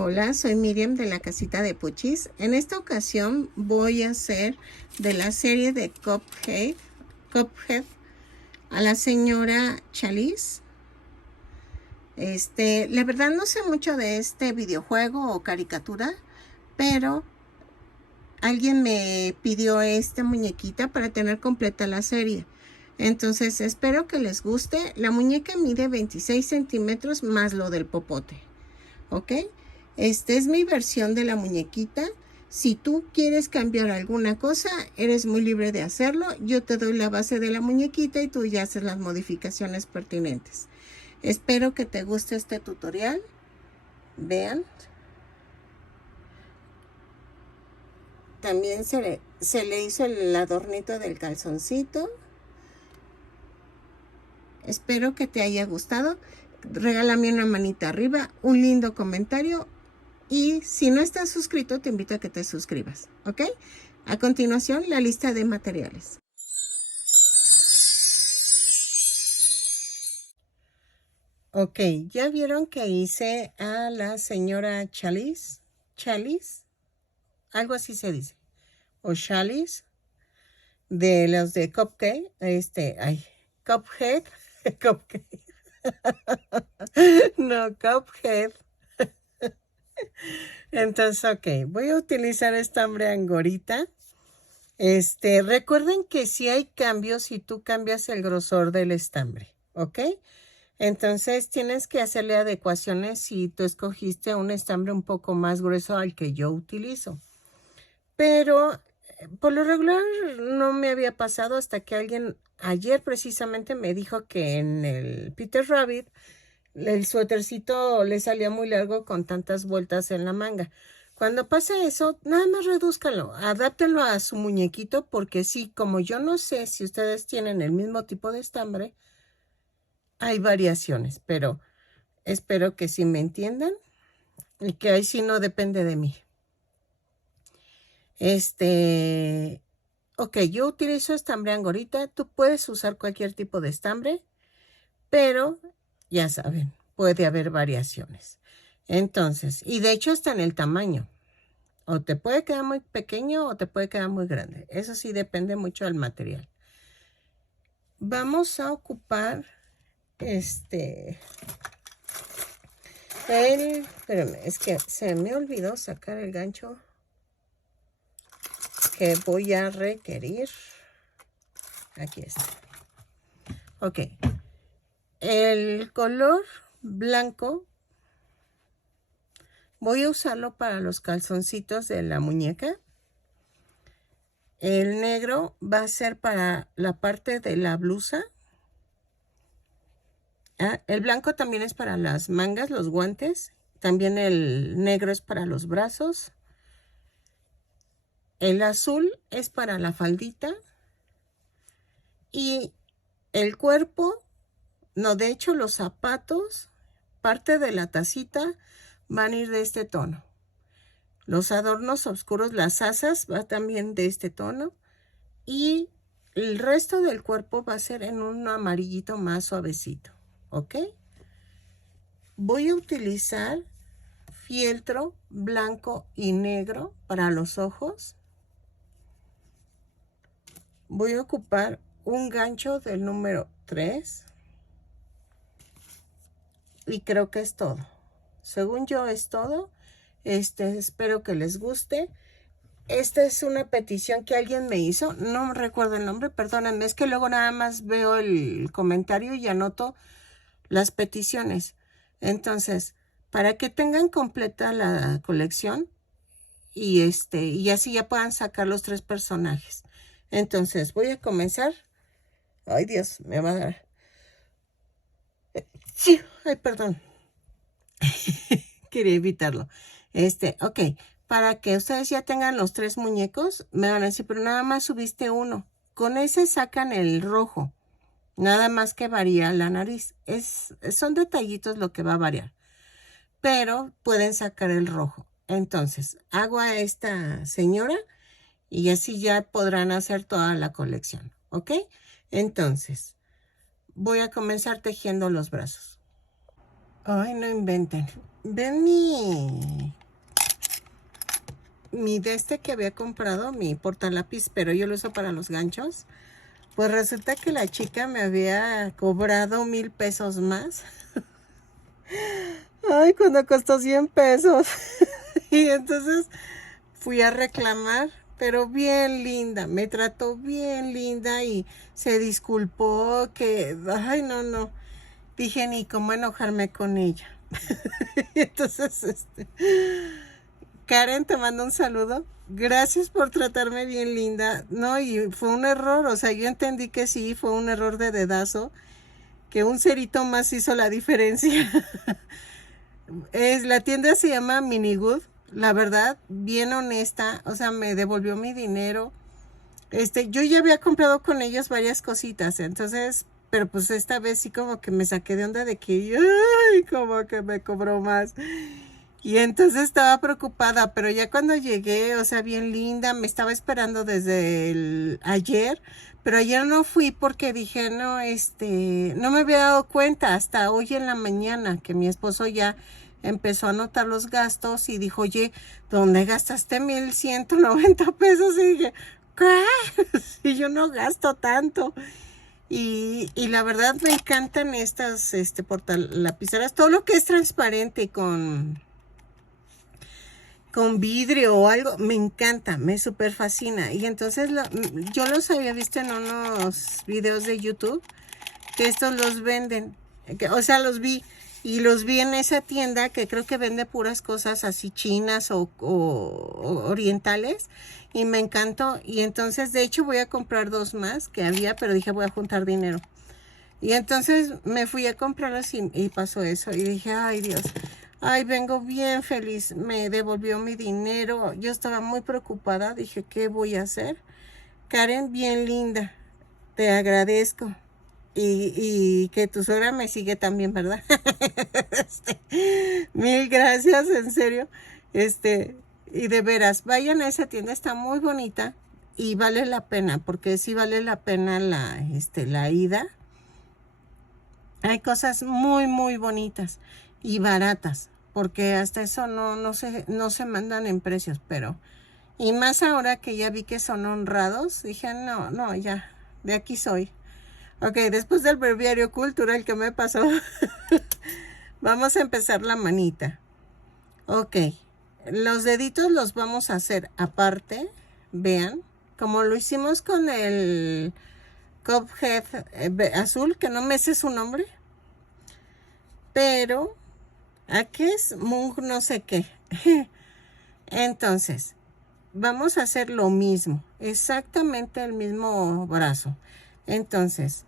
Hola, soy Miriam de la casita de Puchis. En esta ocasión voy a hacer de la serie de Cuphead a la señora Chalice. La verdad no sé mucho de este videojuego o caricatura, pero alguien me pidió esta muñequita para tener completa la serie. Entonces espero que les guste. La muñeca mide 26 centímetros más lo del popote. ¿Ok? Esta es mi versión de la muñequita. Si tú quieres cambiar alguna cosa, eres muy libre de hacerlo. Yo te doy la base de la muñequita y tú ya haces las modificaciones pertinentes. Espero que te guste este tutorial. Vean. También se le hizo el adornito del calzoncito. Espero que te haya gustado. Regálame una manita arriba, un lindo comentario. Y si no estás suscrito, te invito a que te suscribas, ¿ok? A continuación, la lista de materiales. Ok, ya vieron que hice a la señora Chalice, algo así se dice, o Chalice, de los de Cuphead, Cuphead, no, Cuphead. Entonces, ok, voy a utilizar estambre angorita. Recuerden que si hay cambios, si tú cambias el grosor del estambre, ¿ok? Entonces tienes que hacerle adecuaciones si tú escogiste un estambre un poco más grueso al que yo utilizo. Pero por lo regular no me había pasado hasta que alguien ayer precisamente me dijo que en el Peter Rabbit el suétercito le salía muy largo con tantas vueltas en la manga. Cuando pasa eso, nada más redúzcalo, adáptelo a su muñequito, porque sí, como yo no sé si ustedes tienen el mismo tipo de estambre, hay variaciones, pero espero que sí me entiendan y que ahí sí no depende de mí. Ok, yo utilizo estambre angorita, tú puedes usar cualquier tipo de estambre, pero ya saben, puede haber variaciones. Entonces, y de hecho está en el tamaño. O te puede quedar muy pequeño o te puede quedar muy grande. Eso sí depende mucho del material. Vamos a ocupar espérame, es que se me olvidó sacar el gancho que voy a requerir. Aquí está. Ok. El color blanco voy a usarlo para los calzoncitos de la muñeca. El negro va a ser para la parte de la blusa. El blanco también es para las mangas, los guantes. También el negro es para los brazos. El azul es para la faldita. Y el cuerpo, no, de hecho los zapatos, parte de la tacita, van a ir de este tono. Los adornos oscuros, las asas, va también de este tono. Y el resto del cuerpo va a ser en un amarillito más suavecito. ¿Ok? Voy a utilizar fieltro blanco y negro para los ojos. Voy a ocupar un gancho del número 3. Y creo que es todo. Según yo es todo. Espero que les guste. Esta es una petición que alguien me hizo. No recuerdo el nombre, perdónenme. Es que luego nada más veo el comentario y anoto las peticiones. Entonces, para que tengan completa la colección y y así ya puedan sacar los 3 personajes. Entonces, voy a comenzar. Ay, Dios, me va a dar. Sí, ay, perdón. Quería evitarlo. Ok, para que ustedes ya tengan los 3 muñecos, me van a decir, pero nada más subiste uno. Con ese sacan el rojo. Nada más que varía la nariz. Son detallitos lo que va a variar. Pero pueden sacar el rojo. Entonces, hago a esta señora y así ya podrán hacer toda la colección. ¿Ok? Entonces, voy a comenzar tejiendo los brazos. Ay, no inventen. Ven mi de este que había comprado, mi portalápiz, pero yo lo uso para los ganchos. Pues resulta que la chica me había cobrado 1000 pesos más. Ay, cuando costó 100 pesos. Y entonces fui a reclamar, pero bien linda, me trató bien linda y se disculpó que, ay, no, dije ni cómo enojarme con ella. Entonces, Karen, te mando un saludo. Gracias por tratarme bien linda. No, y fue un error, o sea, yo entendí que sí, fue un error de dedazo, que un cerito más hizo la diferencia. La tienda se llama Minigood, la verdad, bien honesta, o sea, me devolvió mi dinero. Yo ya había comprado con ellos varias cositas, entonces, pero pues esta vez sí como que me saqué de onda de que, ay, como que me cobró más. Y entonces estaba preocupada, pero ya cuando llegué, o sea, bien linda, me estaba esperando desde ayer, pero ayer no fui porque dije, no, no me había dado cuenta hasta hoy en la mañana que mi esposo ya empezó a anotar los gastos y dijo, oye, ¿dónde gastaste 1190 pesos? Y dije, ¿qué? Si yo no gasto tanto. Y la verdad me encantan estas portalapiceras, todo lo que es transparente y con vidrio o algo, me encanta, me súper fascina. Y entonces yo los había visto en unos videos de YouTube, que estos los venden, o sea, los vi. Y los vi en esa tienda que creo que vende puras cosas así chinas o orientales. Y me encantó. Y entonces, de hecho, voy a comprar 2 más que había, pero dije, voy a juntar dinero. Y entonces me fui a comprarlos y pasó eso. Y dije, ay Dios, ay, vengo bien feliz. Me devolvió mi dinero. Yo estaba muy preocupada. Dije, ¿qué voy a hacer? Karen, bien linda. Te agradezco. Y que tu suegra me sigue también, ¿verdad? Mil gracias, en serio. Y de veras, vayan a esa tienda, está muy bonita y vale la pena, porque sí vale la pena la ida. Hay cosas muy, muy bonitas y baratas, porque hasta eso no se mandan en precios, pero... Y más ahora que ya vi que son honrados, dije, no, ya, de aquí soy. Ok, después del breviario cultural que me pasó, vamos a empezar la manita. Ok, los deditos los vamos a hacer aparte, vean, como lo hicimos con el Cuphead azul, que no me sé su nombre, pero aquí es Mung no sé qué. Entonces, vamos a hacer lo mismo, exactamente el mismo brazo. Entonces,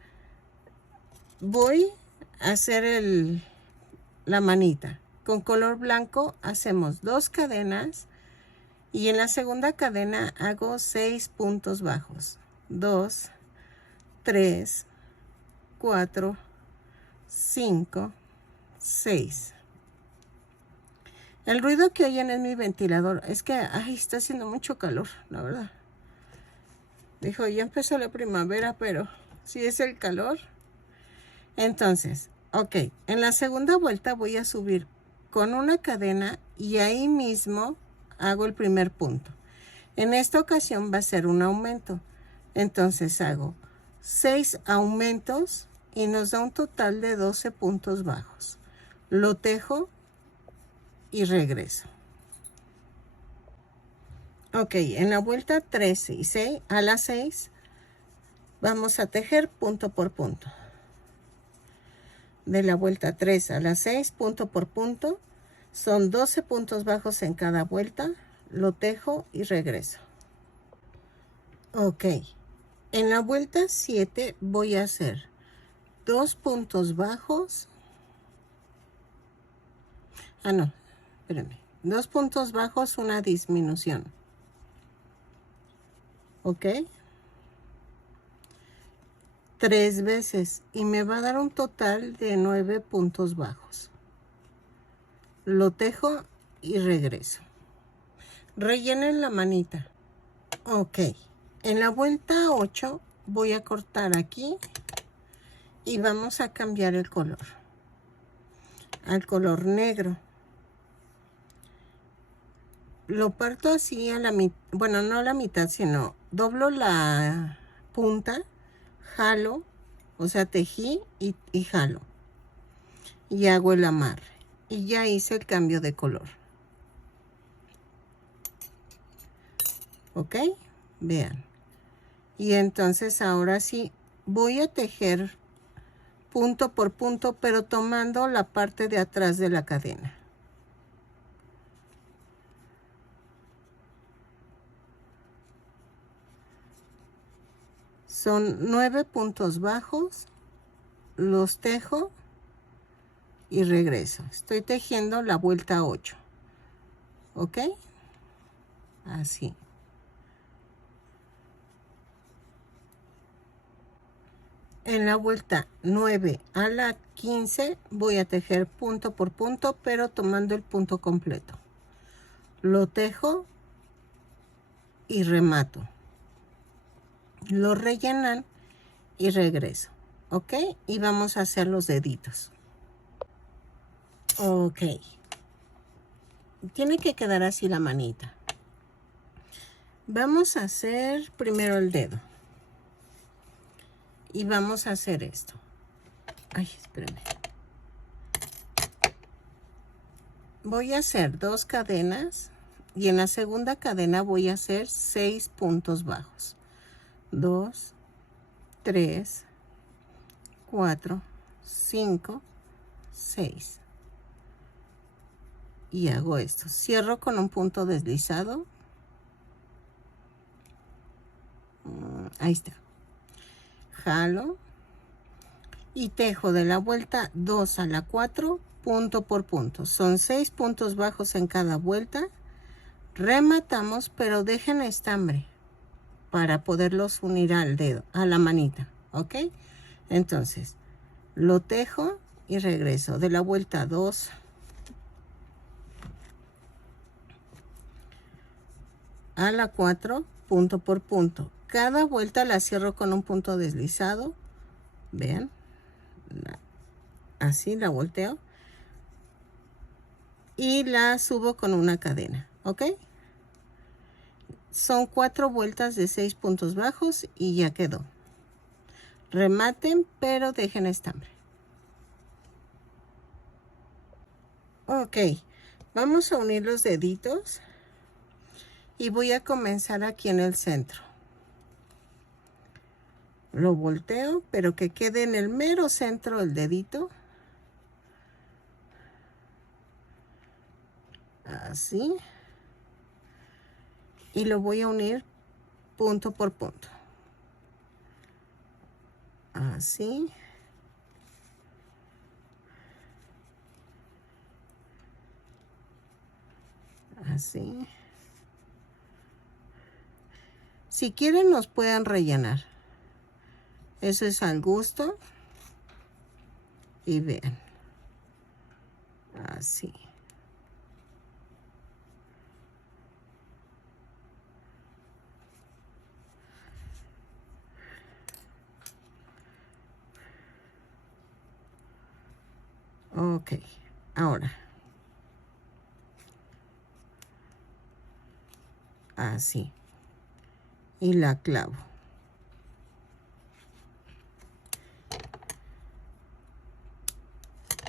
voy a hacer la manita. Con color blanco hacemos 2 cadenas y en la segunda cadena hago 6 puntos bajos. 2, 3, 4, 5, 6. El ruido que oyen es mi ventilador. Es que, ay, está haciendo mucho calor, la verdad. Dijo, ya empezó la primavera, pero sí es el calor. Entonces, ok, en la segunda vuelta voy a subir con una cadena y ahí mismo hago el primer punto. En esta ocasión va a ser un aumento. Entonces hago 6 aumentos y nos da un total de 12 puntos bajos. Lo tejo y regreso. Ok, en la vuelta 13 y 6, a las 6 vamos a tejer punto por punto. De la vuelta 3 a las 6, punto por punto, son 12 puntos bajos en cada vuelta. Lo tejo y regreso. Ok, en la vuelta 7 voy a hacer 2 puntos bajos. No, espérenme. 2 puntos bajos, una disminución. Ok. 3 veces y me va a dar un total de 9 puntos bajos. Lo tejo y regreso. Rellenen la manita. Ok. En la vuelta 8 voy a cortar aquí y vamos a cambiar el color. al color negro. Lo parto así a la mitad, bueno, no a la mitad, sino doblo la punta, jalo, o sea, tejí y jalo. Y hago el amarre. Y ya hice el cambio de color. ¿Ok? Vean. Y entonces ahora sí voy a tejer punto por punto, pero tomando la parte de atrás de la cadena. Son 9 puntos bajos, los tejo y regreso. Estoy tejiendo la vuelta 8. ¿Ok? Así. En la vuelta 9 a la 15 voy a tejer punto por punto, pero tomando el punto completo. Lo tejo y remato. Lo rellenan y regreso. ¿Ok? Y vamos a hacer los deditos. Ok. Tiene que quedar así la manita. Vamos a hacer primero el dedo. Y vamos a hacer esto. Ay, espérenme. Voy a hacer 2 cadenas. Y en la segunda cadena voy a hacer 6 puntos bajos. 2, 3, 4, 5, 6. Y hago esto. Cierro con un punto deslizado. Ahí está. Jalo. Y tejo de la vuelta 2 a la 4, punto por punto. Son 6 puntos bajos en cada vuelta. Rematamos, pero dejen estambre para poderlos unir al dedo, a la manita. ¿Ok? Entonces, lo tejo y regreso. De la vuelta 2 a la 4, punto por punto. Cada vuelta la cierro con un punto deslizado. Vean. Así la volteo. Y la subo con una cadena. ¿Ok? Son 4 vueltas de 6 puntos bajos y ya quedó. Rematen, pero dejen estambre. Ok. Vamos a unir los deditos. Y voy a comenzar aquí en el centro. Lo volteo, pero que quede en el mero centro el dedito. Así. Y lo voy a unir punto por punto. Así. Así. Si quieren, nos pueden rellenar. Eso es al gusto. Y vean. Así. Ok. Ahora. Así. Y la clavo.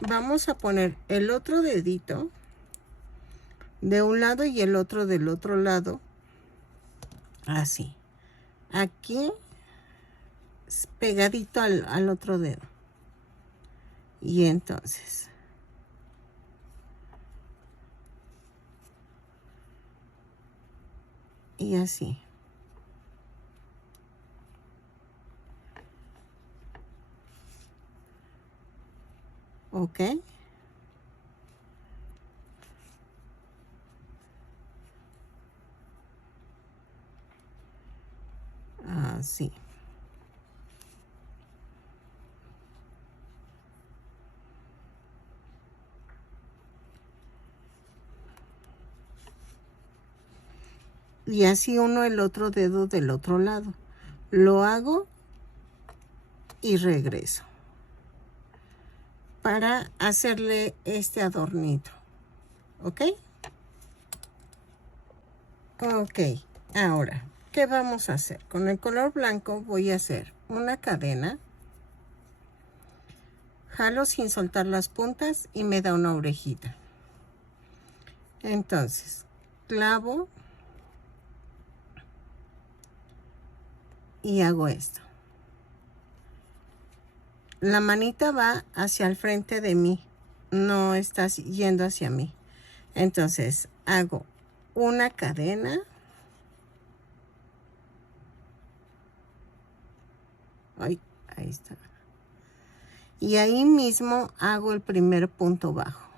Vamos a poner el otro dedito de un lado y el otro del otro lado. Así. Aquí pegadito al otro dedo. Y entonces y así. ¿Ok? Así. Y así uno el otro dedo del otro lado. Lo hago y regreso. para hacerle este adornito. ¿Ok? Ok, ahora, ¿qué vamos a hacer? Con el color blanco voy a hacer una cadena, jalo sin soltar las puntas y me da una orejita. Entonces, clavo y hago esto. La manita va hacia el frente de mí, no está yendo hacia mí. Entonces, hago una cadena. Ay, ahí está. Y ahí mismo hago el primer punto bajo.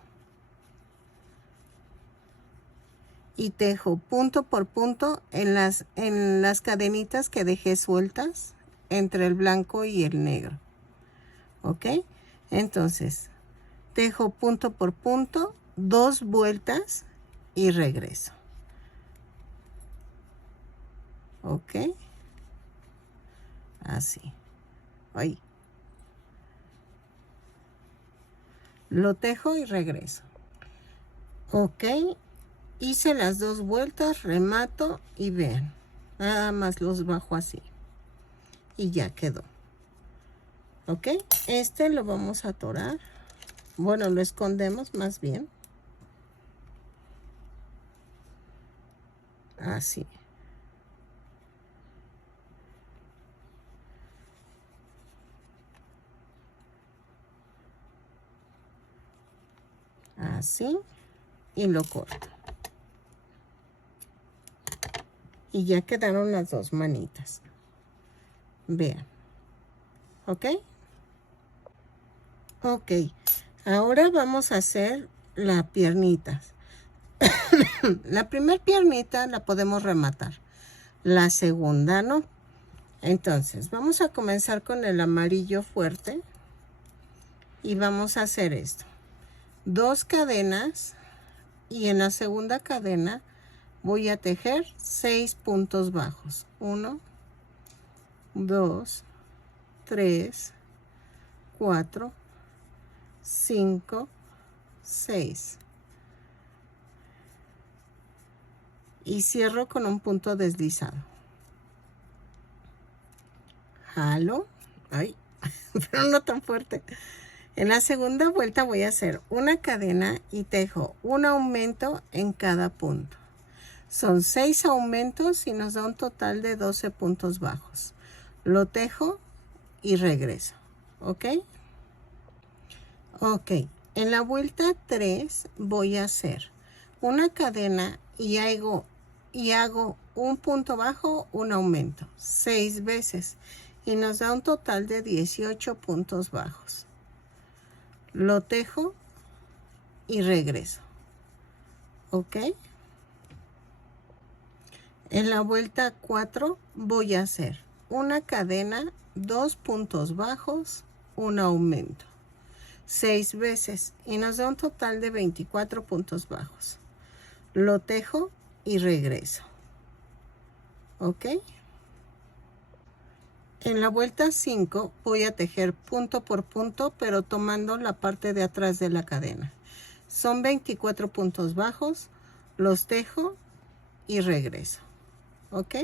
Y tejo punto por punto en las cadenitas que dejé sueltas entre el blanco y el negro. ¿Ok? Entonces, tejo punto por punto, 2 vueltas y regreso. ¿Ok? Así. Ahí. Lo tejo y regreso. ¿Ok? Hice las 2 vueltas, remato y vean. Nada más los bajo así. Y ya quedó. ¿Ok? Este lo vamos a atorar. Bueno, lo escondemos más bien. Así. Así. Y lo corto. Y ya quedaron las 2 manitas. Vean. ¿Ok? Ok. Ahora vamos a hacer las piernitas. La primera piernita la podemos rematar. La segunda no. Entonces, vamos a comenzar con el amarillo fuerte. Y vamos a hacer esto. 2 cadenas. Y en la segunda cadena voy a tejer 6 puntos bajos. 1, 2, 3, 4, 5, 6. Y cierro con un punto deslizado. Jalo. Ay, pero no tan fuerte. En la segunda vuelta voy a hacer una cadena y tejo un aumento en cada punto. Son 6 aumentos y nos da un total de 12 puntos bajos. Lo tejo y regreso. ¿Ok? Ok. En la vuelta 3 voy a hacer una cadena y hago un punto bajo, un aumento. 6 veces. Y nos da un total de 18 puntos bajos. Lo tejo y regreso. ¿Ok? En la vuelta 4 voy a hacer una cadena, 2 puntos bajos, un aumento. 6 veces y nos da un total de 24 puntos bajos. Lo tejo y regreso. ¿Ok? En la vuelta 5 voy a tejer punto por punto, pero tomando la parte de atrás de la cadena. Son 24 puntos bajos, los tejo y regreso. ¿Ok?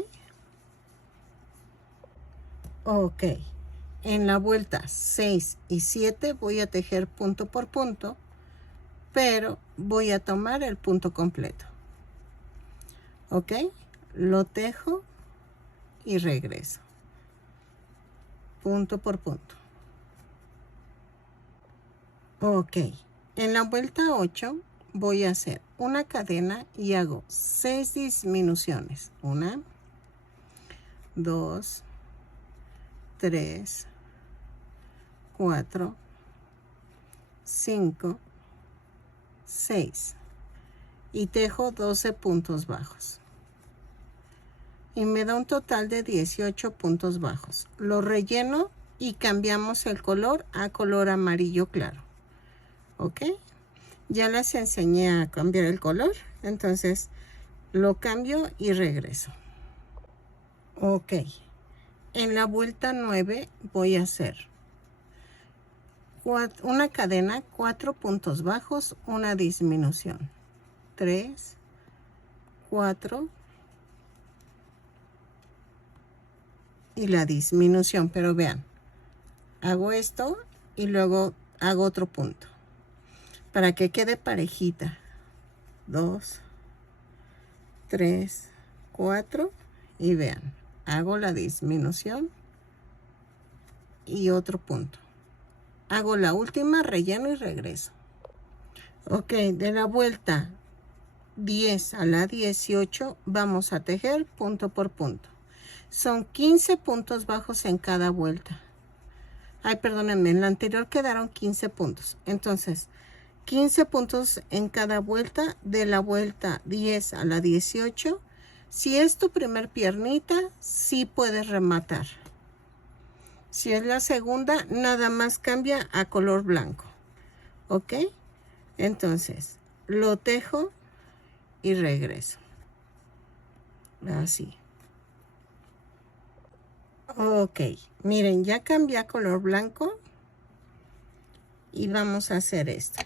Ok. En la vuelta 6 y 7 voy a tejer punto por punto, pero voy a tomar el punto completo. ¿Ok? Lo tejo y regreso. Punto por punto. Ok. En la vuelta 8 voy a hacer una cadena y hago 6 disminuciones. 1, 2, 3, 4, 5, 6. Y tejo 12 puntos bajos. Y me da un total de 18 puntos bajos. Lo relleno y cambiamos el color a color amarillo claro. ¿Ok? Ya les enseñé a cambiar el color. Entonces lo cambio y regreso. Ok. En la vuelta 9 voy a hacer una cadena, 4 puntos bajos, una disminución. 3, 4 y la disminución, pero vean, hago esto y luego hago otro punto para que quede parejita. 2, 3, 4 y vean, hago la disminución y otro punto. Hago la última, relleno y regreso. Ok, de la vuelta 10 a la 18 vamos a tejer punto por punto. Son 15 puntos bajos en cada vuelta. Ay, perdónenme, en la anterior quedaron 15 puntos. Entonces, 15 puntos en cada vuelta, de la vuelta 10 a la 18. Si es tu primer piernita, sí puedes rematar. Si es la segunda, nada más cambia a color blanco. ¿Ok? Entonces, lo tejo y regreso. Así. Ok, miren, ya cambié a color blanco. Y vamos a hacer esto.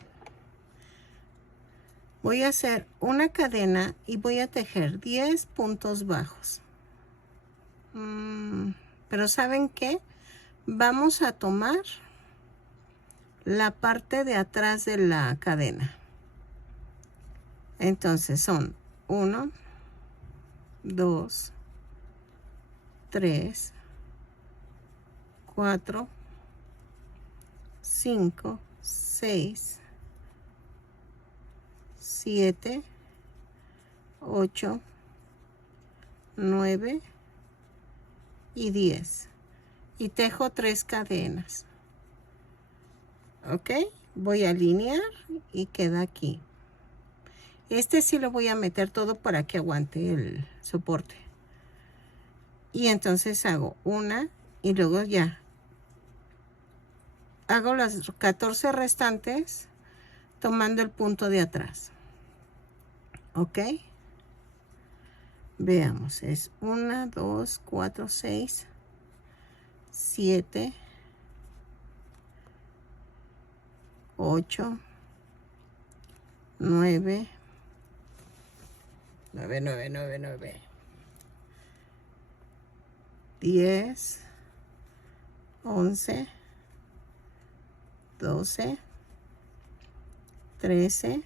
Voy a hacer una cadena y voy a tejer 10 puntos bajos. Pero ¿saben qué? Vamos a tomar la parte de atrás de la cadena. Entonces son 1, 2, 3, 4, 5, 6, 7, 8, 9 y 10. Y tejo 3 cadenas. Ok, voy a alinear y queda aquí. Este sí lo voy a meter todo para que aguante el soporte. Y entonces hago una y luego ya hago las 14 restantes tomando el punto de atrás. Ok, veamos, es 1, 2, 4, 6, 7, 8, 9, 10, 11, 12, 13,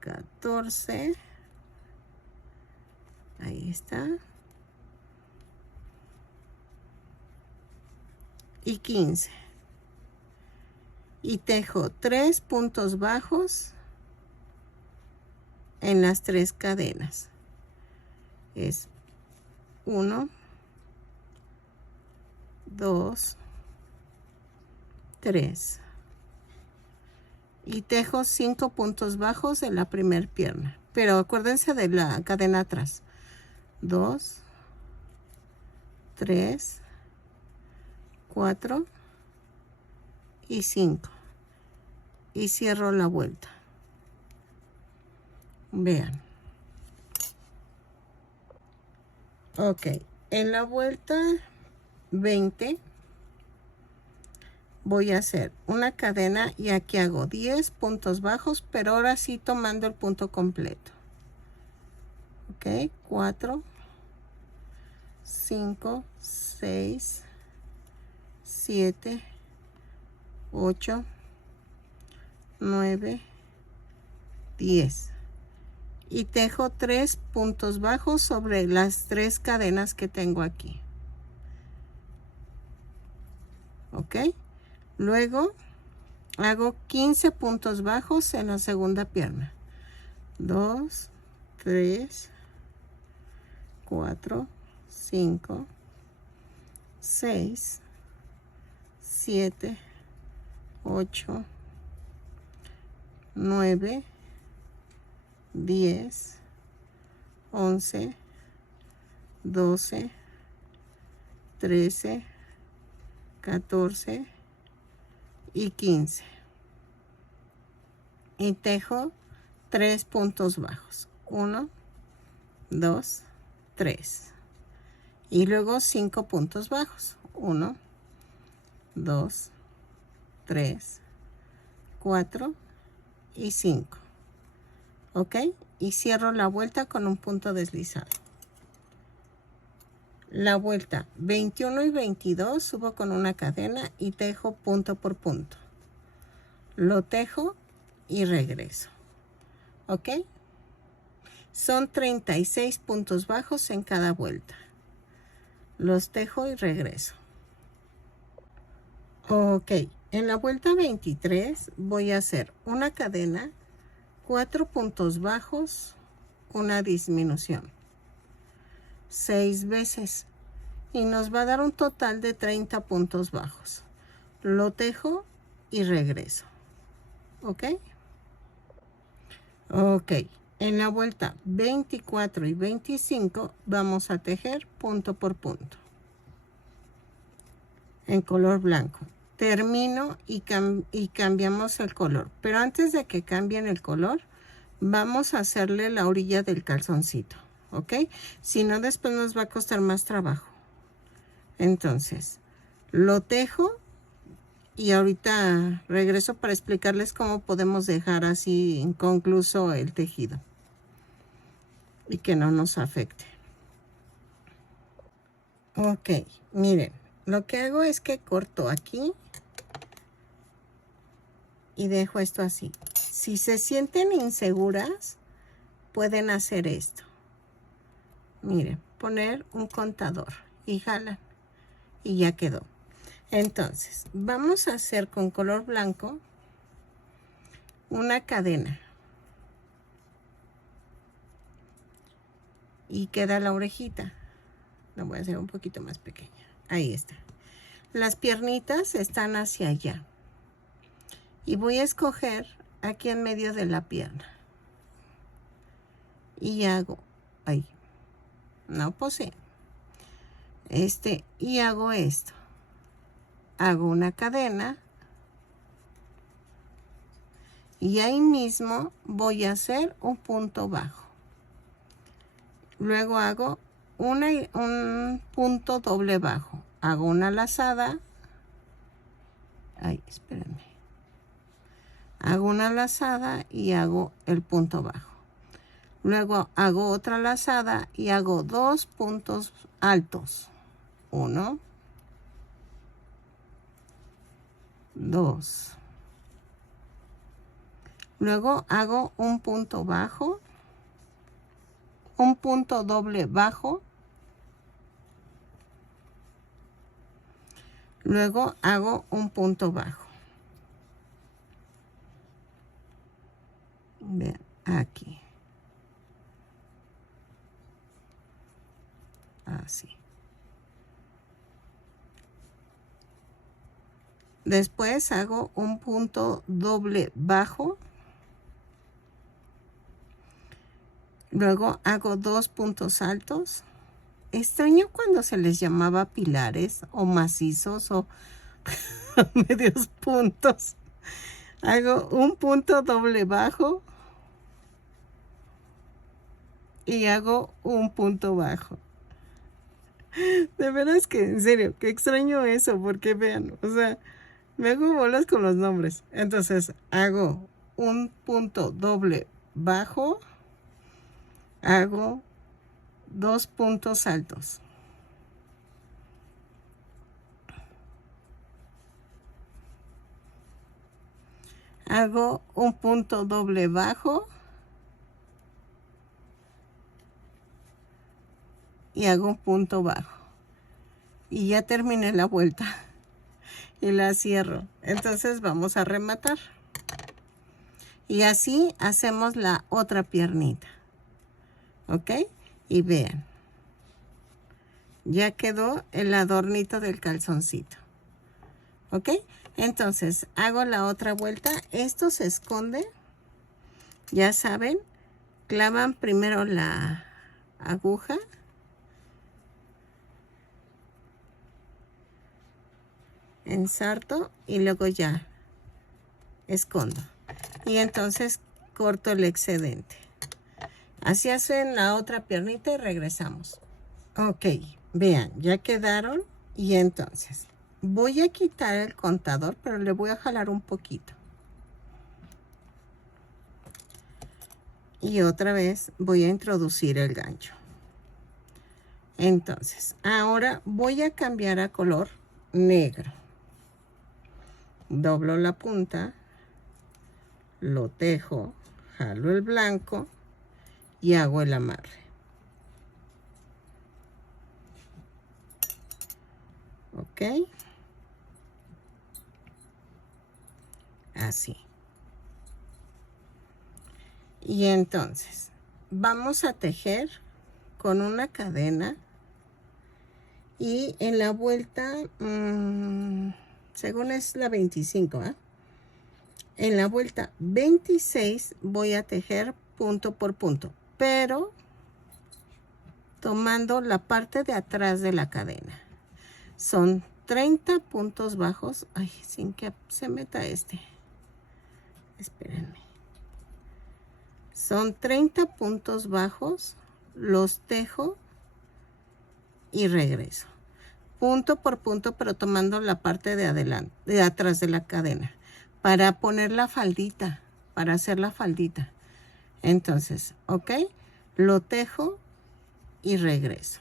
14, ahí está, y 15. Y tejo 3 puntos bajos en las 3 cadenas. Es 1, 2, 3. Y tejo 5 puntos bajos en la primera pierna. Pero acuérdense de la cadena atrás. 2, 3, 4 y 5. Y cierro la vuelta. Vean. Ok, en la vuelta 20 voy a hacer una cadena y aquí hago 10 puntos bajos, pero ahora sí tomando el punto completo. Ok, 4, 5, 6, 7, 8, 9, 10. Y tejo 3 puntos bajos sobre las 3 cadenas que tengo aquí. Ok, luego hago 15 puntos bajos en la segunda pierna. 2, 3, 4, 5, 6, 7, 8, 9, 10, 11, 12, 13, 14 y 15. Y tejo 3 puntos bajos. 1, 2, 3. Y luego 5 puntos bajos. 1, 2, 3, 4 y 5. ¿Ok? Y cierro la vuelta con un punto deslizado. La vuelta 21 y 22 subo con una cadena y tejo punto por punto. Lo tejo y regreso. ¿Ok? Son 36 puntos bajos en cada vuelta. Los tejo y regreso. Ok, en la vuelta 23 voy a hacer una cadena, 4 puntos bajos, una disminución, 6 veces, y nos va a dar un total de 30 puntos bajos. Lo tejo y regreso. ¿Ok? Ok, en la vuelta 24 y 25 vamos a tejer punto por punto en color blanco. Termino y cambiamos el color, pero antes de que cambien el color vamos a hacerle la orilla del calzoncito, ¿ok? Si no, después nos va a costar más trabajo. Entonces lo tejo y ahorita regreso para explicarles cómo podemos dejar así inconcluso el tejido y que no nos afecte. Ok, miren, lo que hago es que corto aquí y dejo esto así. Si se sienten inseguras, pueden hacer esto. Miren, poner un contador y jalan y ya quedó. Entonces, vamos a hacer con color blanco una cadena. Y queda la orejita. La voy a hacer un poquito más pequeña. Ahí está. Las piernitas están hacia allá. Y voy a escoger aquí en medio de la pierna. Y hago ahí. No posee. Y hago esto. Hago una cadena. Y ahí mismo voy a hacer un punto bajo. Luego hago un punto doble bajo. Hago una lazada. Ay, espérenme. Hago una lazada y hago el punto bajo. Luego hago otra lazada y hago 2 puntos altos. 1, 2. Luego hago un punto bajo, un punto doble bajo. Luego hago un punto bajo. Vean, aquí. Así. Después hago un punto doble bajo. Luego hago 2 puntos altos. Extraño cuando se les llamaba pilares o macizos o medios puntos. Hago un punto doble bajo y hago un punto bajo. De veras que, en serio, que extraño eso, porque vean, o sea, me hago bolas con los nombres. Entonces, hago un punto doble bajo, hago 2 puntos altos. Hago un punto doble bajo y hago un punto bajo. Y ya terminé la vuelta y la cierro. Entonces vamos a rematar. Y así hacemos la otra piernita. ¿Ok? Y vean. Ya quedó el adornito del calzoncito. ¿Ok? Entonces hago la otra vuelta. Esto se esconde. Ya saben. Clavan primero la aguja. Ensarto y luego ya escondo. Y entonces corto el excedente. Así hacen la otra piernita y regresamos. Ok, vean, ya quedaron. Y entonces Voy a quitar el contador, pero le voy a jalar un poquito. Y otra vez voy a introducir el gancho. Entonces, ahora voy a cambiar a color negro. Doblo la punta, lo tejo, jalo el blanco y hago el amarre. ¿Ok? Así. Y entonces, vamos a tejer con una cadena y en la vuelta, según es la 25, ¿eh? En la vuelta 26 voy a tejer punto por punto, pero tomando la parte de atrás de la cadena. Son 30 puntos bajos. Ay, sin que se meta este. Espérenme. Son 30 puntos bajos, los tejo y regreso. Punto por punto, pero tomando la parte de adelante, de atrás de la cadena, para poner la faldita, para hacer la faldita. Entonces, ¿ok? Lo tejo y regreso.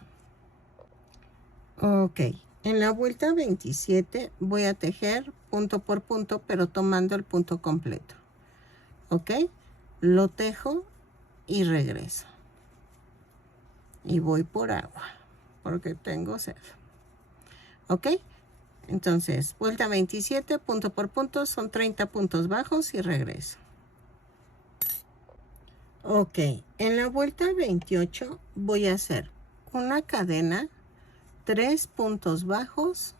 Ok, en la vuelta 27 voy a tejer punto por punto, pero tomando el punto completo. ¿Ok? Lo tejo y regreso. Y voy por agua, porque tengo sed. ¿Ok? Entonces, vuelta 27, punto por punto, son 30 puntos bajos y regreso. Ok, en la vuelta 28 voy a hacer una cadena, 3 puntos bajos,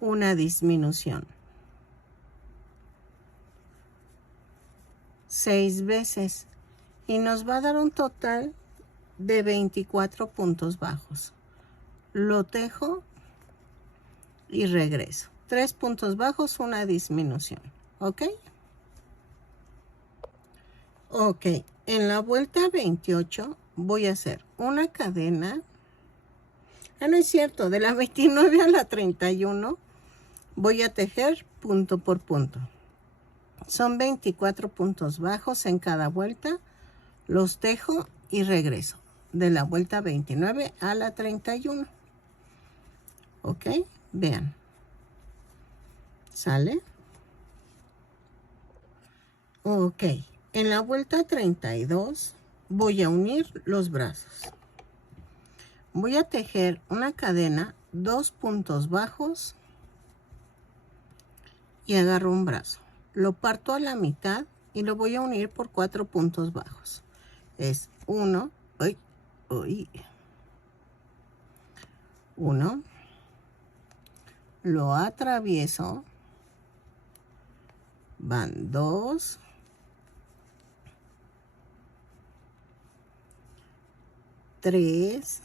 una disminución. 6 veces. Y nos va a dar un total de 24 puntos bajos. Lo tejo y regreso. 3 puntos bajos, una disminución. ¿Ok? Ok, en la vuelta 28 voy a hacer una cadena. Ah, no es cierto, de la 29 a la 31 voy a tejer punto por punto. Son 24 puntos bajos en cada vuelta. Los tejo y regreso. De la vuelta 29 a la 31. ¿Ok? Vean. ¿Sale? Ok. En la vuelta 32 voy a unir los brazos. Voy a tejer una cadena, 2 puntos bajos y agarro un brazo. Lo parto a la mitad y lo voy a unir por 4 puntos bajos. Es 1, 1, lo atravieso, van 2, 3,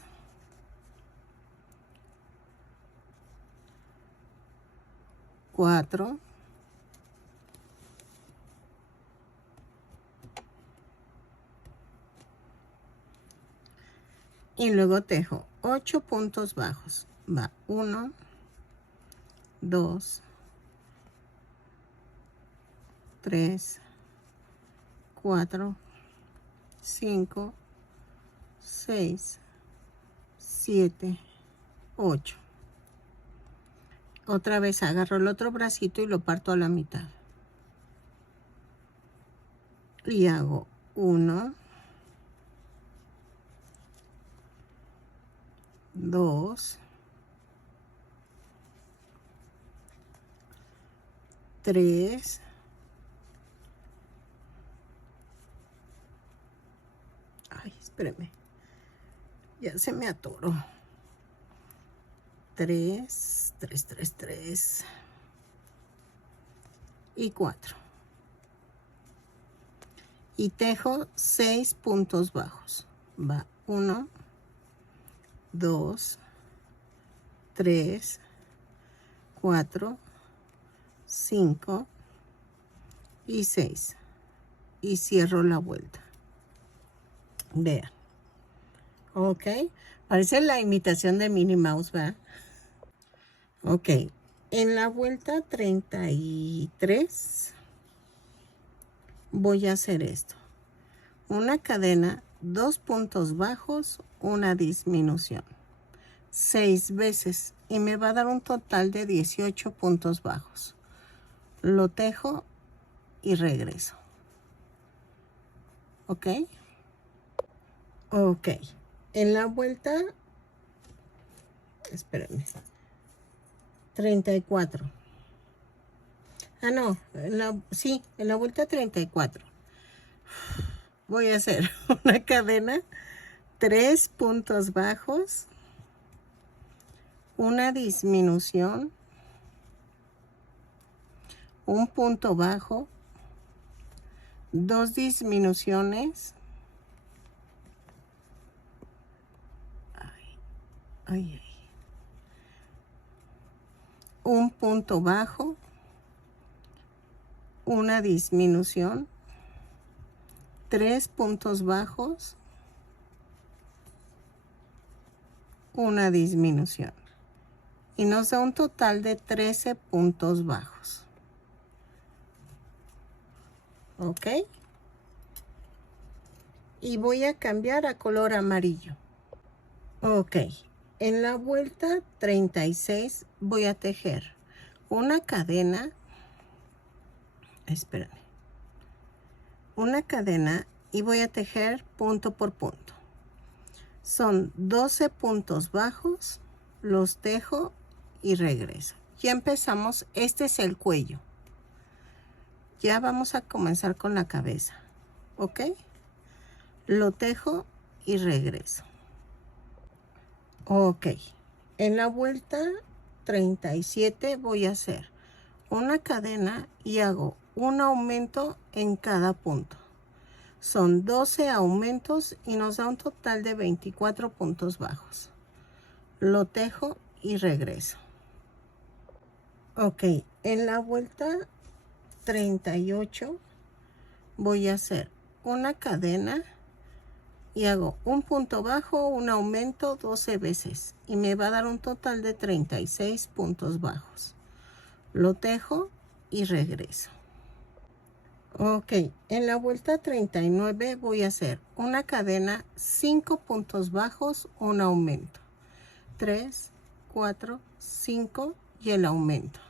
4, y luego tejo 8 puntos bajos. Va 1, 2, 3, 4, 5, 6, 7, 8. Otra vez agarro el otro bracito y lo parto a la mitad. Y hago 1, 2, 3, espérame, ya se me atoró. 3, 3, 3, 3 y 4. Y tejo 6 puntos bajos. Va 1, 2, 3, 4, 5 y 6. Y cierro la vuelta. Vean. Ok. Parece la imitación de Minnie Mouse, ¿verdad? Ok, en la vuelta 33 voy a hacer esto. Una cadena, 2 puntos bajos, una disminución. 6 veces y me va a dar un total de 18 puntos bajos. Lo tejo y regreso. ¿Ok? Ok. En la vuelta, espérenme, 34. Ah, no, sí, en la vuelta 34. Voy a hacer una cadena, 3 puntos bajos, una disminución, un punto bajo, 2 disminuciones, ay, un punto bajo, una disminución, 3 puntos bajos, una disminución. Y nos da un total de 13 puntos bajos. ¿Ok? Y voy a cambiar a color amarillo. Ok. En la vuelta 36 voy a tejer una cadena. Espérame. Una cadena y voy a tejer punto por punto. Son 12 puntos bajos, los tejo y regreso. Ya empezamos, este es el cuello. Ya vamos a comenzar con la cabeza, ¿ok? Lo tejo y regreso. Ok, en la vuelta 37 voy a hacer una cadena y hago un aumento en cada punto. Son 12 aumentos y nos da un total de 24 puntos bajos. Lo tejo y regreso. Ok, en la vuelta 38 voy a hacer una cadena y hago un punto bajo, un aumento 12 veces y me va a dar un total de 36 puntos bajos. Lo tejo y regreso. Ok, en la vuelta 39 voy a hacer una cadena, 5 puntos bajos, un aumento. 3, 4, 5 y el aumento.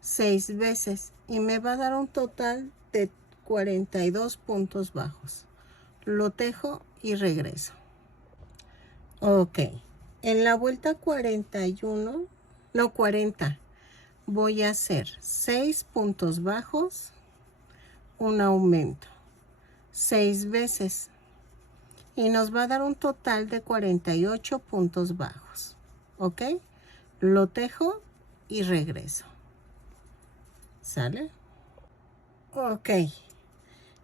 6 veces y me va a dar un total de 42 puntos bajos. Lo tejo y regreso. Ok, en la vuelta 41, no 40, voy a hacer 6 puntos bajos, un aumento, 6 veces y nos va a dar un total de 48 puntos bajos. Ok, lo tejo y regreso. ¿Sale? Ok,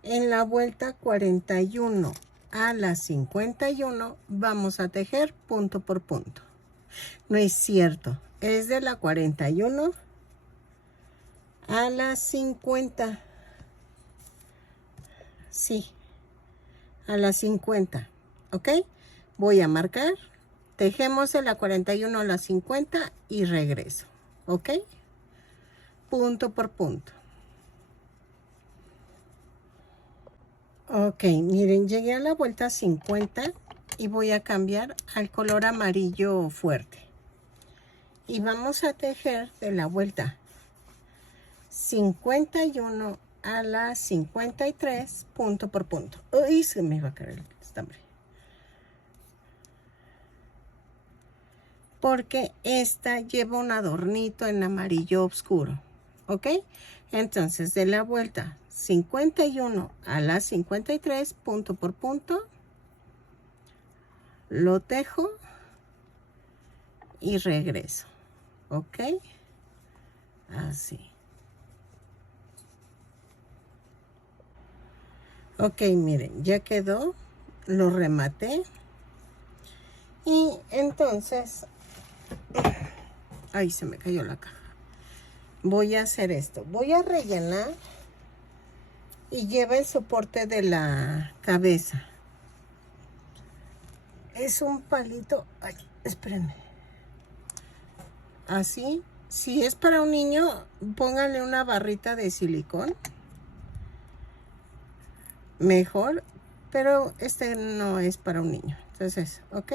en la vuelta 41 a la 51 vamos a tejer punto por punto. No es cierto, es de la 41 a la 50. Sí, a la 50. ¿Ok? Voy a marcar, tejemos de la 41 a la 50 y regreso. ¿Ok? Punto por punto. Ok, miren, llegué a la vuelta 50 y voy a cambiar al color amarillo fuerte. Y vamos a tejer de la vuelta 51 a la 53, punto por punto. Uy, se me va a caer el estambre. Porque esta lleva un adornito en amarillo oscuro. ¿Ok? Entonces, de la vuelta 51 a la 53, punto por punto, lo tejo y regreso. ¿Ok? Así. Ok, miren, ya quedó. Lo rematé. Y entonces, ay, se me cayó la caja. Voy a hacer esto. Voy a rellenar y lleva el soporte de la cabeza. Es un palito. Ay, espérenme. así. Si es para un niño, pónganle una barrita de silicón. Mejor, pero este no es para un niño. Entonces, ok.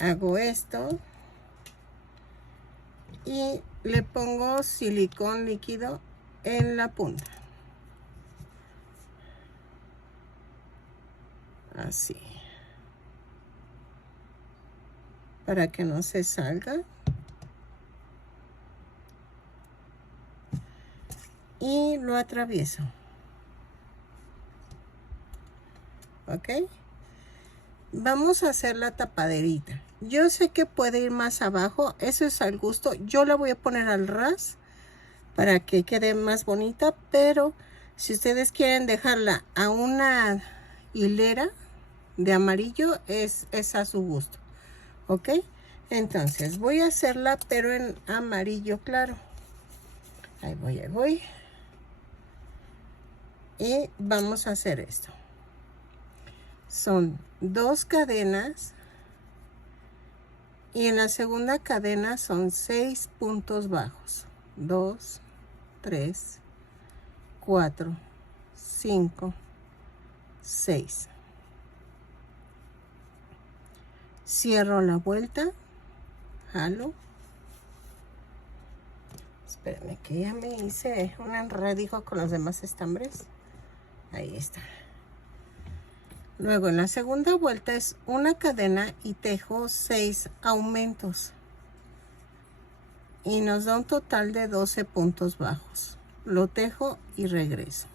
Hago esto. Y le pongo silicón líquido en la punta. Así. Para que no se salga. Y lo atravieso. ¿Ok? Vamos a hacer la tapaderita. Yo sé que puede ir más abajo. Eso es al gusto. Yo la voy a poner al ras para que quede más bonita. Pero si ustedes quieren dejarla a una hilera de amarillo, es a su gusto. ¿Ok? Entonces voy a hacerla pero en amarillo claro. Ahí voy, ahí voy. Y vamos a hacer esto. Son 2 cadenas. Y en la segunda cadena son 6 puntos bajos. 2, 3, 4, 5, 6. Cierro la vuelta. Jalo. Espérenme que ya me hice un enredijo con los demás estambres. Ahí está. Luego en la segunda vuelta es una cadena y tejo 6 aumentos. Y nos da un total de 12 puntos bajos. Lo tejo y regreso.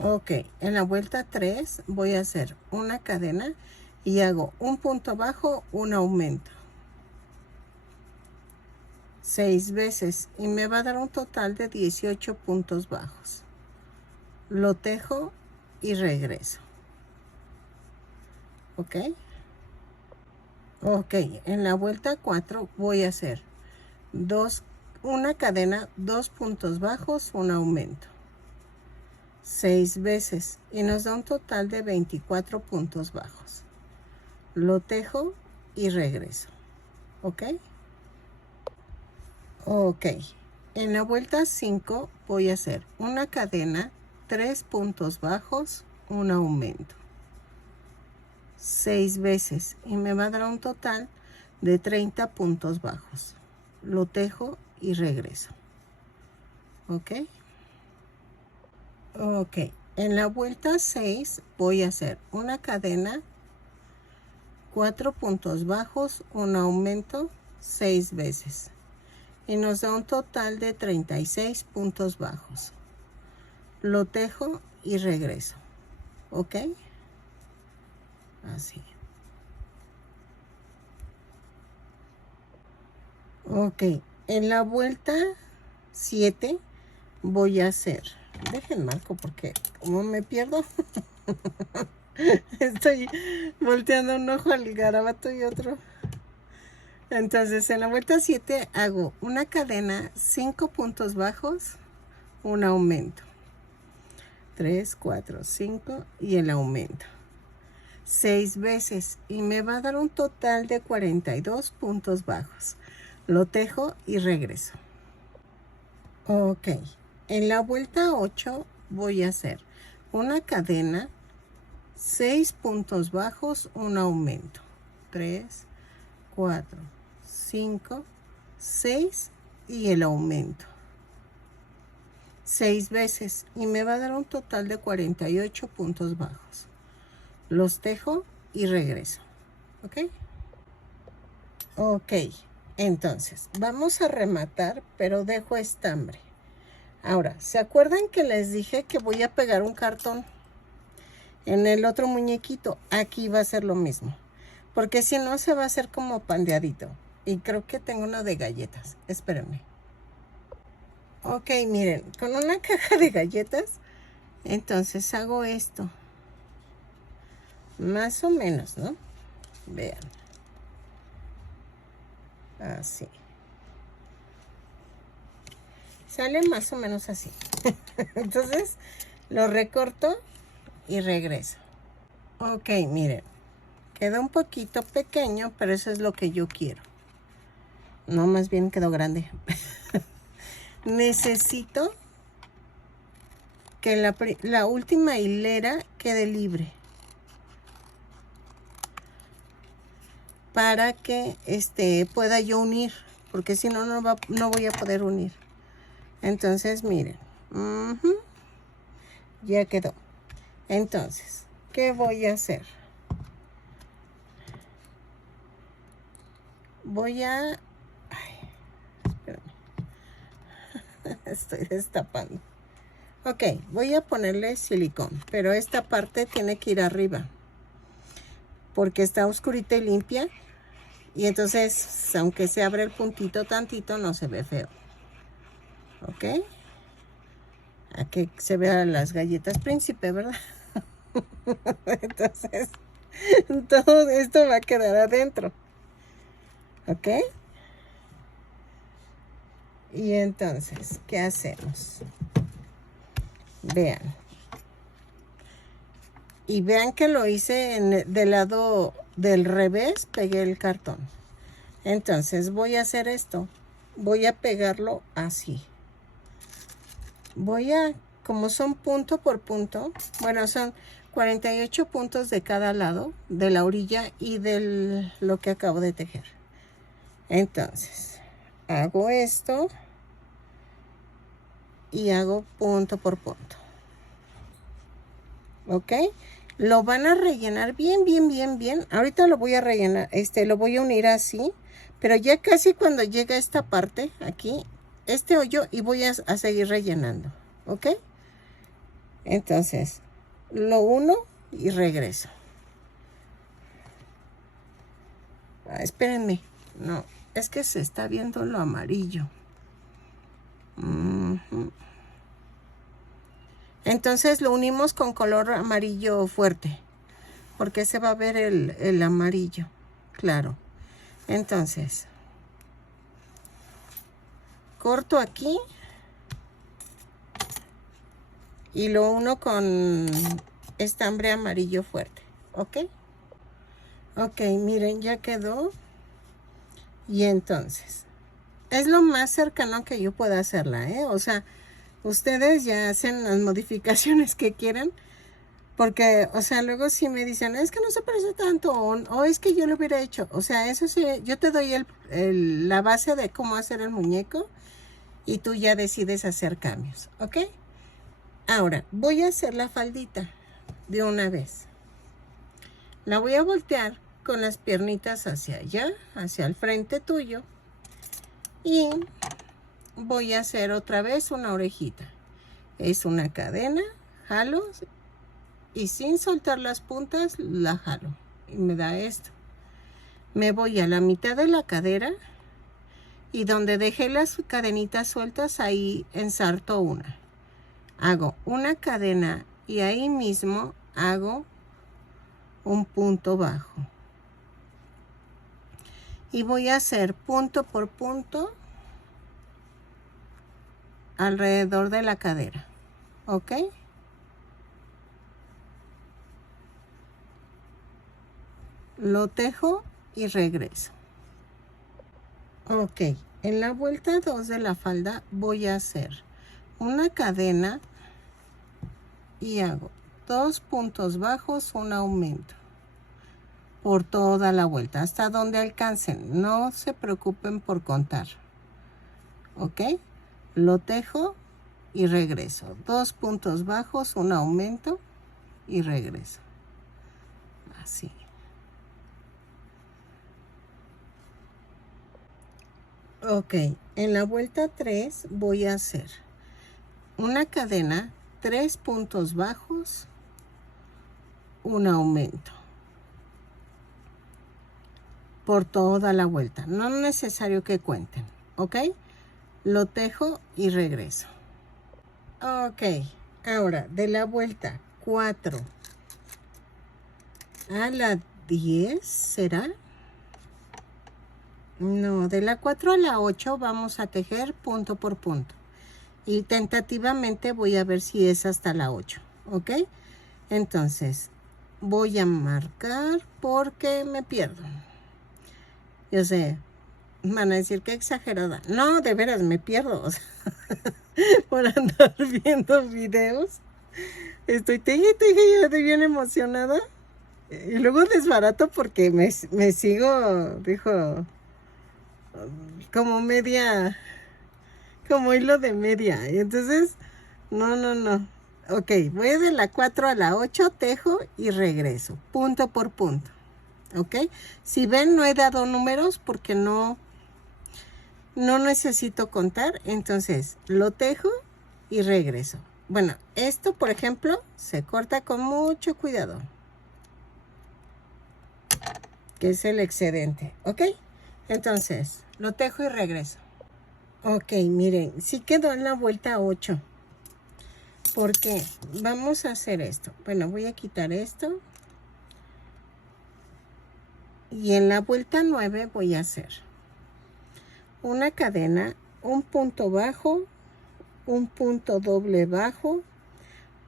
Ok, en la vuelta 3 voy a hacer una cadena y hago un punto bajo, un aumento. 6 veces y me va a dar un total de 18 puntos bajos. Lo tejo y regreso. ¿Ok? Ok, en la vuelta 4 voy a hacer una cadena, 2 puntos bajos, un aumento. 6 veces y nos da un total de 24 puntos bajos. Lo tejo y regreso. ¿Ok? Ok. En la vuelta 5 voy a hacer una cadena, 3 puntos bajos, un aumento. 6 veces y me va a dar un total de 30 puntos bajos. Lo tejo y regreso. ¿Ok? Ok. En la vuelta 6 voy a hacer una cadena, 4 puntos bajos, un aumento, 6 veces. Y nos da un total de 36 puntos bajos. Lo tejo y regreso. ¿Ok? Así. Ok. En la vuelta 7 voy a hacer. Dejen marco porque como me pierdo. Estoy volteando un ojo al garabato y otro. Entonces en la vuelta 7 hago una cadena, 5 puntos bajos, un aumento. 3, 4, 5 y el aumento. 6 veces y me va a dar un total de 42 puntos bajos. Lo tejo y regreso. Ok. En la vuelta 8 voy a hacer una cadena, 6 puntos bajos, un aumento. 3, 4, 5, 6 y el aumento. 6 veces y me va a dar un total de 48 puntos bajos. Los tejo y regreso. ¿Ok? Ok. Entonces, vamos a rematar, pero dejo estambre. Ahora, ¿se acuerdan que les dije que voy a pegar un cartón en el otro muñequito? Aquí va a ser lo mismo. Porque si no, se va a hacer como pandeadito. Y creo que tengo uno de galletas. Espérenme. Ok, miren, con una caja de galletas, entonces hago esto. Más o menos, ¿no? Vean. Así. Sale más o menos así. Entonces, lo recorto y regreso. Ok, miren. Queda un poquito pequeño, pero eso es lo que yo quiero. No, más bien quedó grande. Necesito que la última hilera quede libre para que pueda yo unir, porque si no, no voy a poder unir. Entonces, miren, ya quedó. Entonces, ¿qué voy a hacer? Voy a... Ay, espérame. Estoy destapando. Ok, voy a ponerle silicón, pero esta parte tiene que ir arriba, porque está oscurita y limpia. Y entonces, aunque se abre el puntito tantito, no se ve feo. ¿Ok? A que se vean las galletas príncipe, ¿verdad? Entonces, todo esto va a quedar adentro. ¿Ok? Y entonces, ¿qué hacemos? Vean. Y vean que lo hice del lado del revés, pegué el cartón. Entonces voy a hacer esto. Voy a pegarlo así. Como son punto por punto, bueno, son 48 puntos de cada lado, de la orilla y de lo que acabo de tejer. Entonces, hago esto y hago punto por punto. ¿Ok? Lo van a rellenar bien, bien, bien, bien. Ahorita lo voy a rellenar, lo voy a unir así, pero ya casi cuando llega esta parte, aquí, este hoyo, y voy a seguir rellenando. ¿Ok? Entonces, lo uno y regreso. Espérenme. No, es que se está viendo lo amarillo. Entonces lo unimos con color amarillo fuerte, porque se va a ver el amarillo, claro. Entonces, corto aquí y lo uno con estambre amarillo fuerte, ¿ok? Ok, miren, ya quedó. Y entonces, es lo más cercano que yo pueda hacerla, ¿eh? O sea, ustedes ya hacen las modificaciones que quieran, porque, o sea, luego si me dicen, es que no se parece tanto, o es que yo lo hubiera hecho. O sea, eso sí, yo te doy la base de cómo hacer el muñeco y tú ya decides hacer cambios, ¿ok? Ahora, voy a hacer la faldita de una vez. La voy a voltear con las piernitas hacia allá, hacia el frente tuyo. Y voy a hacer otra vez una orejita. Es una cadena, jalo y sin soltar las puntas la jalo. Y me da esto. Me voy a la mitad de la cadera y donde dejé las cadenitas sueltas, ahí ensarto una. Hago una cadena y ahí mismo hago un punto bajo. Y voy a hacer punto por punto alrededor de la cadera. ¿Ok? Lo tejo y regreso. Ok, en la vuelta 2 de la falda voy a hacer una cadena y hago 2 puntos bajos, un aumento por toda la vuelta, hasta donde alcancen. No se preocupen por contar. ¿Ok? Lo tejo y regreso. 2 puntos bajos, un aumento y regreso. Así. Ok, en la vuelta 3 voy a hacer una cadena, 3 puntos bajos, un aumento por toda la vuelta. No es necesario que cuenten, ¿ok? Lo tejo y regreso. Ok, ahora de la vuelta 4 a la 10, ¿será? No, de la 4 a la 8 vamos a tejer punto por punto. Y tentativamente voy a ver si es hasta la 8, ¿ok? Entonces, voy a marcar porque me pierdo. Yo sé, Van a decir que exagerada. No, de veras, me pierdo. O sea, por andar viendo videos. Estoy teje, yo estoy bien emocionada. Y luego desbarato porque me sigo, dijo, como media, como hilo de media. Y entonces, no. Ok, voy de la 4 a la 8, tejo y regreso, punto por punto. Ok, si ven, no he dado números porque no necesito contar. Entonces, lo tejo y regreso. Bueno, esto, por ejemplo, se corta con mucho cuidado, que es el excedente, ¿ok? Entonces, lo tejo y regreso. Ok, miren, sí quedó en la vuelta 8. Porque vamos a hacer esto. Bueno, voy a quitar esto. Y en la vuelta 9 voy a hacer una cadena, un punto bajo, un punto doble bajo,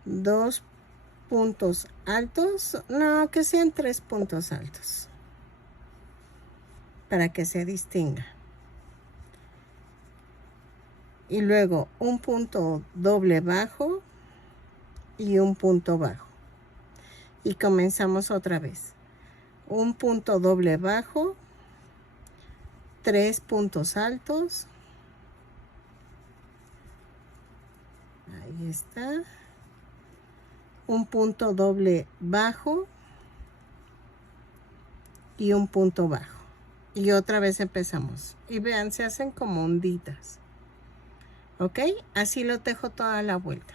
2 puntos altos, no, que sean 3 puntos altos, para que se distinga. Y luego un punto doble bajo y un punto bajo. Y comenzamos otra vez. Un punto doble bajo, 3 puntos altos. Ahí está. Un punto doble bajo y un punto bajo. Y otra vez empezamos. Y vean, se hacen como onditas. ¿Ok? Así lo tejo toda la vuelta.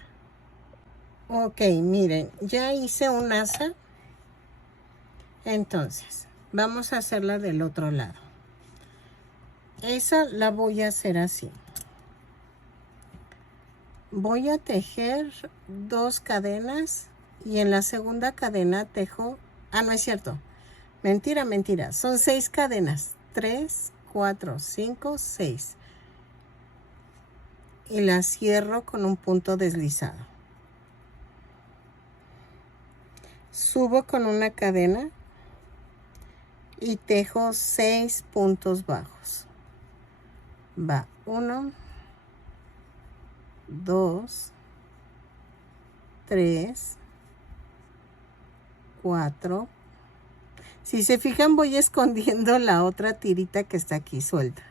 Ok, miren, ya hice un asa. Entonces, vamos a hacerla del otro lado. Esa la voy a hacer así. Voy a tejer 2 cadenas y en la segunda cadena tejo... Ah, no es cierto. Mentira. Son 6 cadenas. 3, 4, 5, 6. Y la cierro con un punto deslizado. Subo con una cadena y tejo 6 puntos bajos. Va 1, 2, 3, 4. Si se fijan, voy escondiendo la otra tirita que está aquí suelta.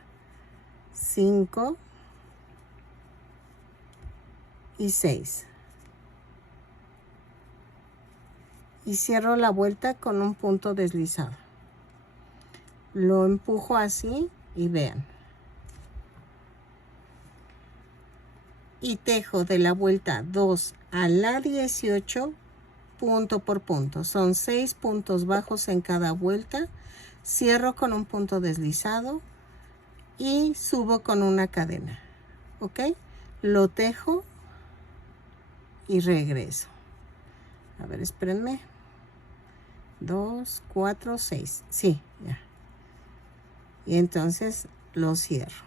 5 y 6. Y cierro la vuelta con un punto deslizado. Lo empujo así y vean. Y tejo de la vuelta 2 a la 18 punto por punto. Son 6 puntos bajos en cada vuelta. Cierro con un punto deslizado y subo con una cadena. ¿Ok? Lo tejo y regreso. A ver, espérenme. 2, 4, 6. Sí, ya. Y entonces lo cierro.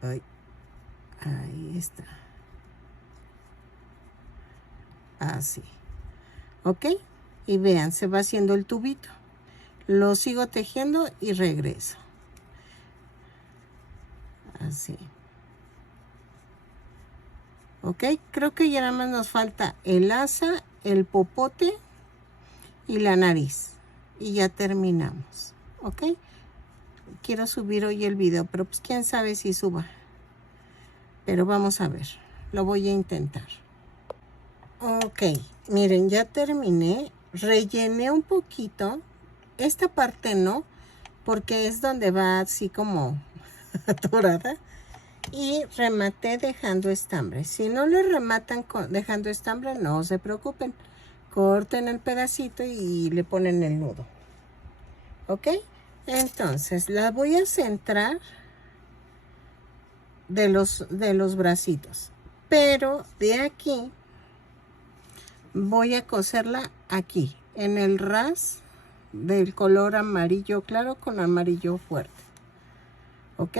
Ahí está. Así. ¿Ok? Y vean, se va haciendo el tubito. Lo sigo tejiendo y regreso. Así. ¿Ok? Creo que ya nada más nos falta el asa, el popote y la nariz. Y ya terminamos. ¿Ok? Quiero subir hoy el video, pero pues quién sabe si suba. Pero vamos a ver. Lo voy a intentar. Ok, miren, ya terminé. Rellené un poquito. Esta parte no, porque es donde va así como atorada. Y rematé dejando estambre. Si no le rematan dejando estambre, no se preocupen. Corten el pedacito y le ponen el nudo. ¿Ok? Entonces, la voy a centrar de los bracitos. Pero de aquí voy a coserla aquí, en el ras del color amarillo claro con amarillo fuerte. ¿Ok?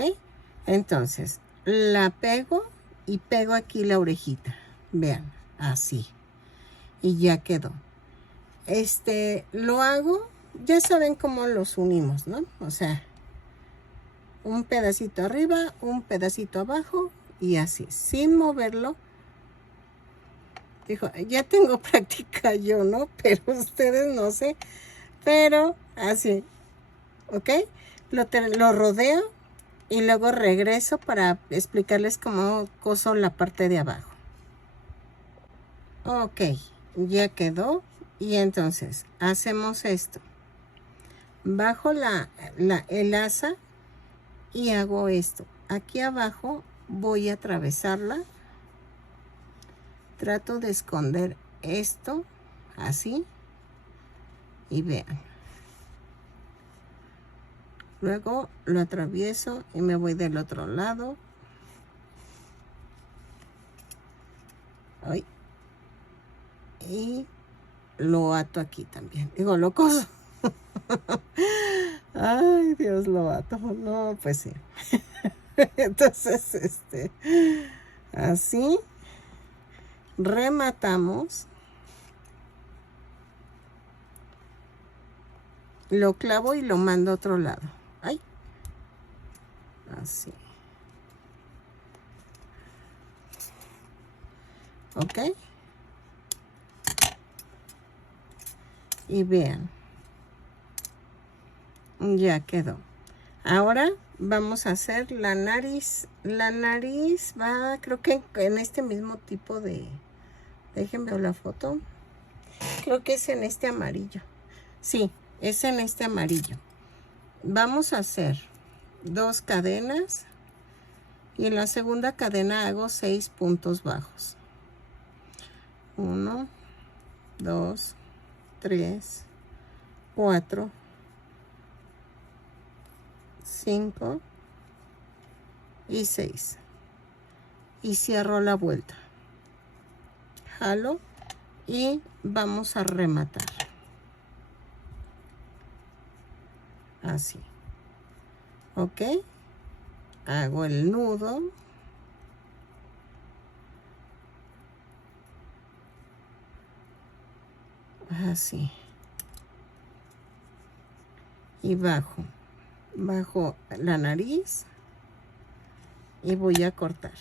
Entonces, la pego y pego aquí la orejita. Vean, así. Y ya quedó. Lo hago, ya saben cómo los unimos, ¿no? O sea, un pedacito arriba, un pedacito abajo y así, sin moverlo. Dijo, ya tengo práctica yo, ¿no? Pero ustedes no sé. Pero así, ¿ok? Lo rodeo y luego regreso para explicarles cómo coso la parte de abajo. Ok, ya quedó. Y entonces hacemos esto. Bajo el asa y hago esto. Aquí abajo voy a atravesarla. Trato de esconder esto así y vean. Luego lo atravieso y me voy del otro lado. Ay. Y lo ato aquí también. Digo, lo coso. Ay, Dios, lo ato. No, pues sí. Entonces, así rematamos. Lo clavo y lo mando a otro lado. Ay. Así. ¿Ok? Y vean. Ya quedó. Ahora vamos a hacer la nariz. La nariz va, creo que en este mismo tipo de... Déjenme ver la foto. Creo que es en este amarillo. Sí, es en este amarillo. Vamos a hacer 2 cadenas. Y en la segunda cadena hago 6 puntos bajos. 1, 2, 3, 4, 5 y 6. Y cierro la vuelta. Jalo y vamos a rematar. Así. ¿Ok? Hago el nudo. Así. Y bajo. Bajo la nariz. Y voy a cortar.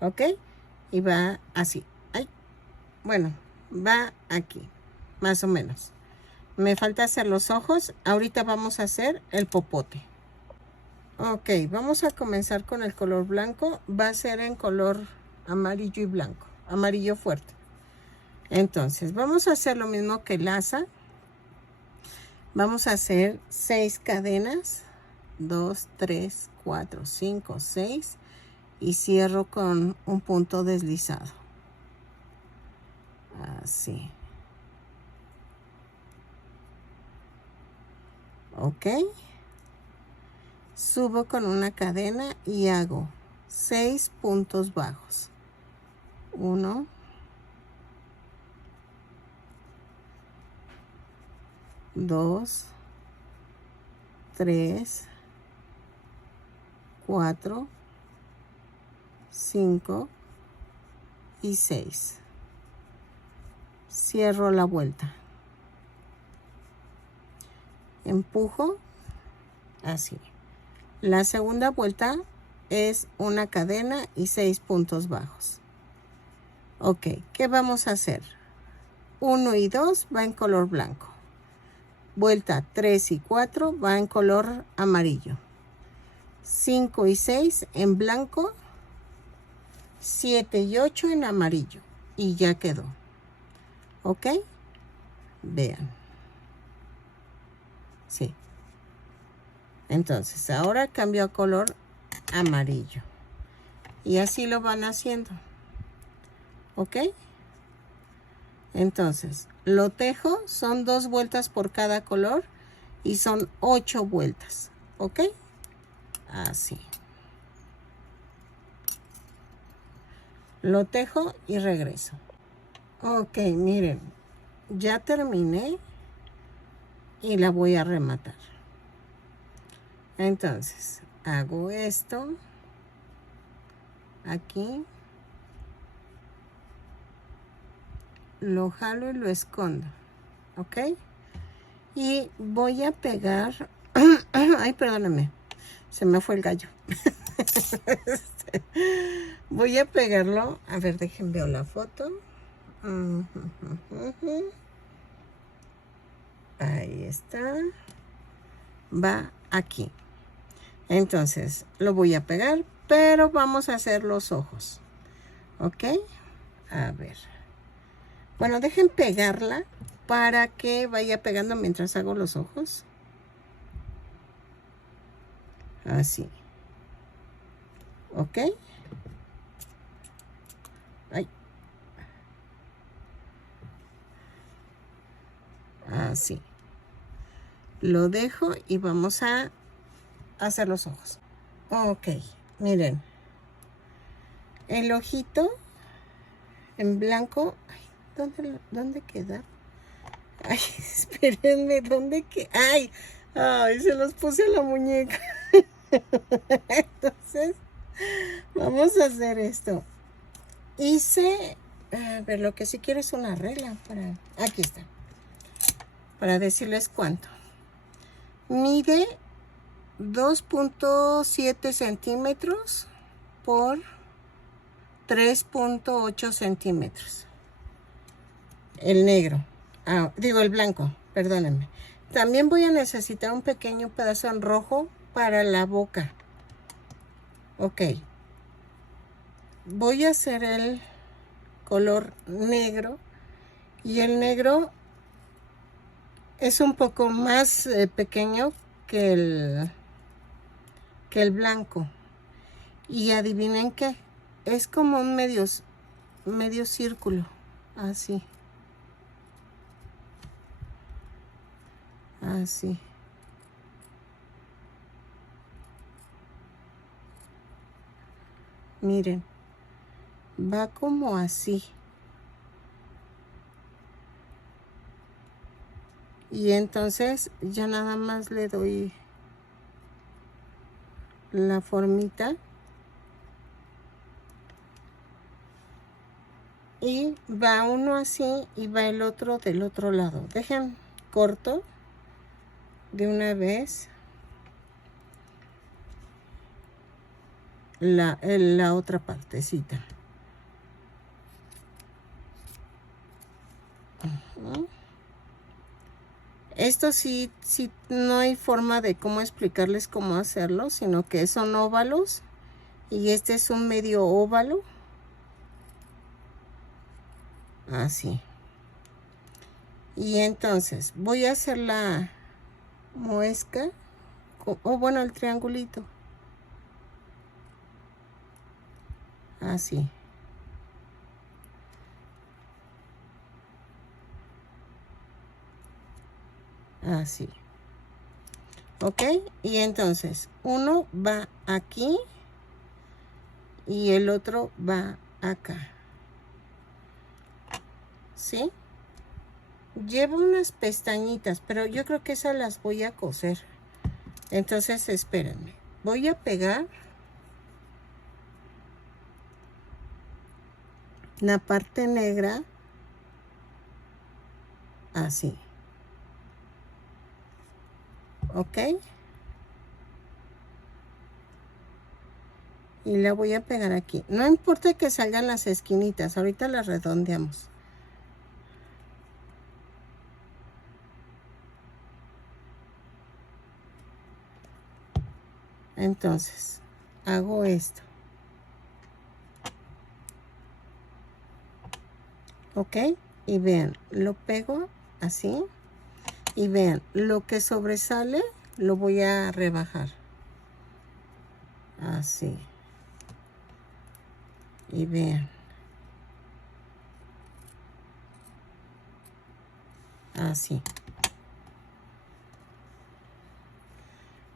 ¿Ok? Y va así. Ay. Bueno, va aquí. Más o menos. Me falta hacer los ojos. Ahorita vamos a hacer el popote. Ok, vamos a comenzar con el color blanco. Va a ser en color amarillo y blanco. Amarillo fuerte. Entonces, vamos a hacer lo mismo que el asa. Vamos a hacer 6 cadenas. 2, 3, 4, 5, 6. Y cierro con un punto deslizado. Así. Ok. Subo con una cadena y hago 6 puntos bajos. 1, 2, 3, 4, 5 y 6. Cierro la vuelta. Empujo así. La segunda vuelta es una cadena y 6 puntos bajos. Ok, ¿qué vamos a hacer? 1 y 2 va en color blanco. Vuelta 3 y 4 va en color amarillo. 5 y 6 en blanco. 7 y 8 en amarillo. Y ya quedó. ¿Ok? Vean. Sí. Entonces, ahora cambio a color amarillo. Y así lo van haciendo. ¿Ok? Entonces, lo tejo. Son 2 vueltas por cada color. Y son 8 vueltas. ¿Ok? Así. Lo tejo y regreso. Ok, miren. Ya terminé. Y la voy a rematar. Entonces, hago esto. Aquí. Lo jalo y lo escondo. ¿Ok? Y voy a pegar, ay, perdóname, se me fue el gallo. Voy a pegarlo, a ver, déjenme ver la foto. Ahí está. Va aquí. Entonces, lo voy a pegar, pero vamos a hacer los ojos. ¿Ok? A ver. Bueno, dejen pegarla para que vaya pegando mientras hago los ojos. Así. ¿Ok? Ay. Así. Lo dejo y vamos a hacer los ojos. Ok, miren. El ojito en blanco. Ay, ¿dónde queda? Ay, espérenme, ¿dónde queda? Ay, se los puse a la muñeca. Entonces, vamos a hacer esto. Hice, a ver, lo que sí quiero es una regla para, aquí está, para decirles cuánto. Mide 2.7 centímetros por 3.8 centímetros. El negro, digo el blanco, perdónenme. También voy a necesitar un pequeño pedazo en rojo para la boca. Ok. Voy a hacer el color negro. Y el negro es un poco más pequeño que el blanco. Y adivinen qué. Es como un medio círculo. Así. Así. Miren. Va como así. Y entonces ya nada más le doy la formita. Y va uno así y va el otro del otro lado. Dejen corto de una vez la otra partecita. Esto sí no hay forma de cómo explicarles cómo hacerlo, sino que son óvalos y este es un medio óvalo. Así. Y entonces voy a hacer la muesca, o bueno, el triangulito. Así. Así. ¿Ok? Y entonces, uno va aquí y el otro va acá. ¿Sí? Lleva unas pestañitas, pero yo creo que esas las voy a coser. Entonces, espérenme. Voy a pegar la parte negra así. ¿Ok? Y la voy a pegar aquí. No importa que salgan las esquinitas, ahorita las redondeamos. Entonces, hago esto. ¿Ok? Y vean, lo pego así. Y vean, lo que sobresale lo voy a rebajar. Así. Y vean. Así.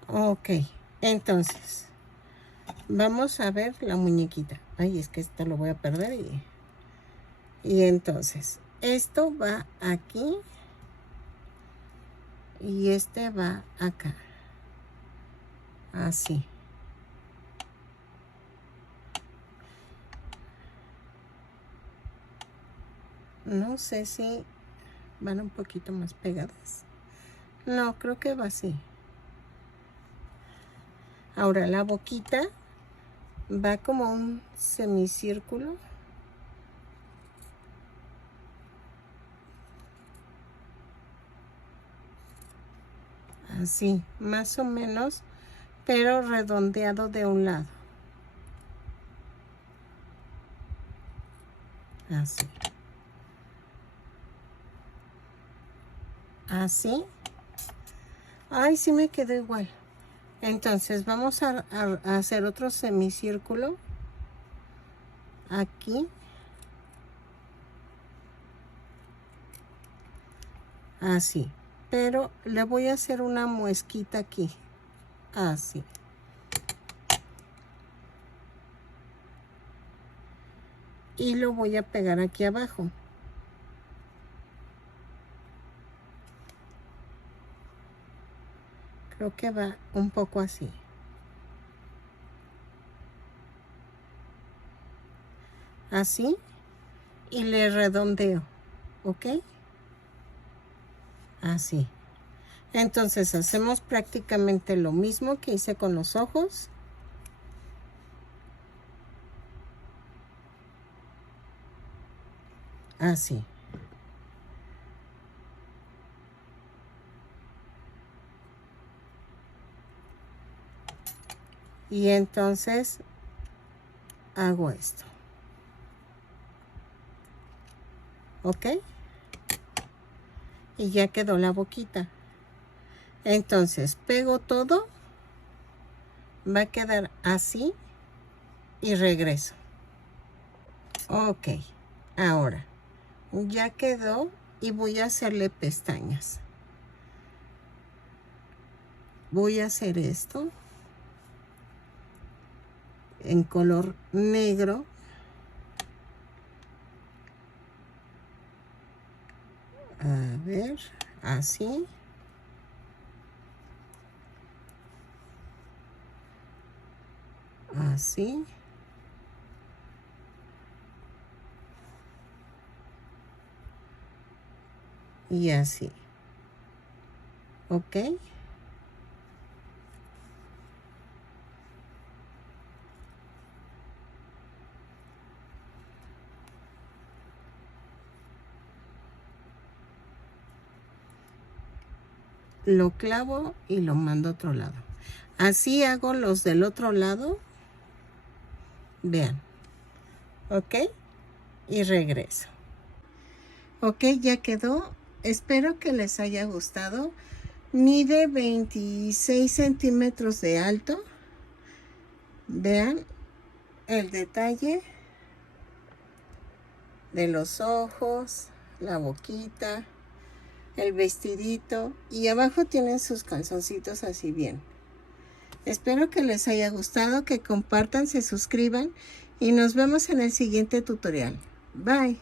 Ok. Entonces, vamos a ver la muñequita. Ay, es que esto lo voy a perder. Y entonces, esto va aquí. Y este va acá. Así. No sé si van un poquito más pegadas. No, creo que va así. Ahora la boquita va como un semicírculo. Así, más o menos, pero redondeado de un lado. Así. Así. Ay, sí me quedó igual. Entonces vamos a hacer otro semicírculo. Aquí. Así. Pero le voy a hacer una muesquita aquí. Así. Y lo voy a pegar aquí abajo. Creo que va un poco así. Así. Y le redondeo. ¿Ok? Así. Entonces hacemos prácticamente lo mismo que hice con los ojos. Así. Y entonces hago esto. ¿Ok? Y ya quedó la boquita. Entonces pego todo. Va a quedar así. Y regreso. Ok. Ahora. Ya quedó. Y voy a hacerle pestañas. Voy a hacer esto. En color negro. A ver. Así. Así. Y así. ¿Ok? Lo clavo y lo mando a otro lado. Así hago los del otro lado. Vean. ¿Ok? Y regreso. Ok, ya quedó. Espero que les haya gustado. Mide 26 centímetros de alto. Vean el detalle de los ojos, la boquita, el vestidito. Y abajo tienen sus calzoncitos así bien. Espero que les haya gustado, que compartan, se suscriban y nos vemos en el siguiente tutorial. Bye.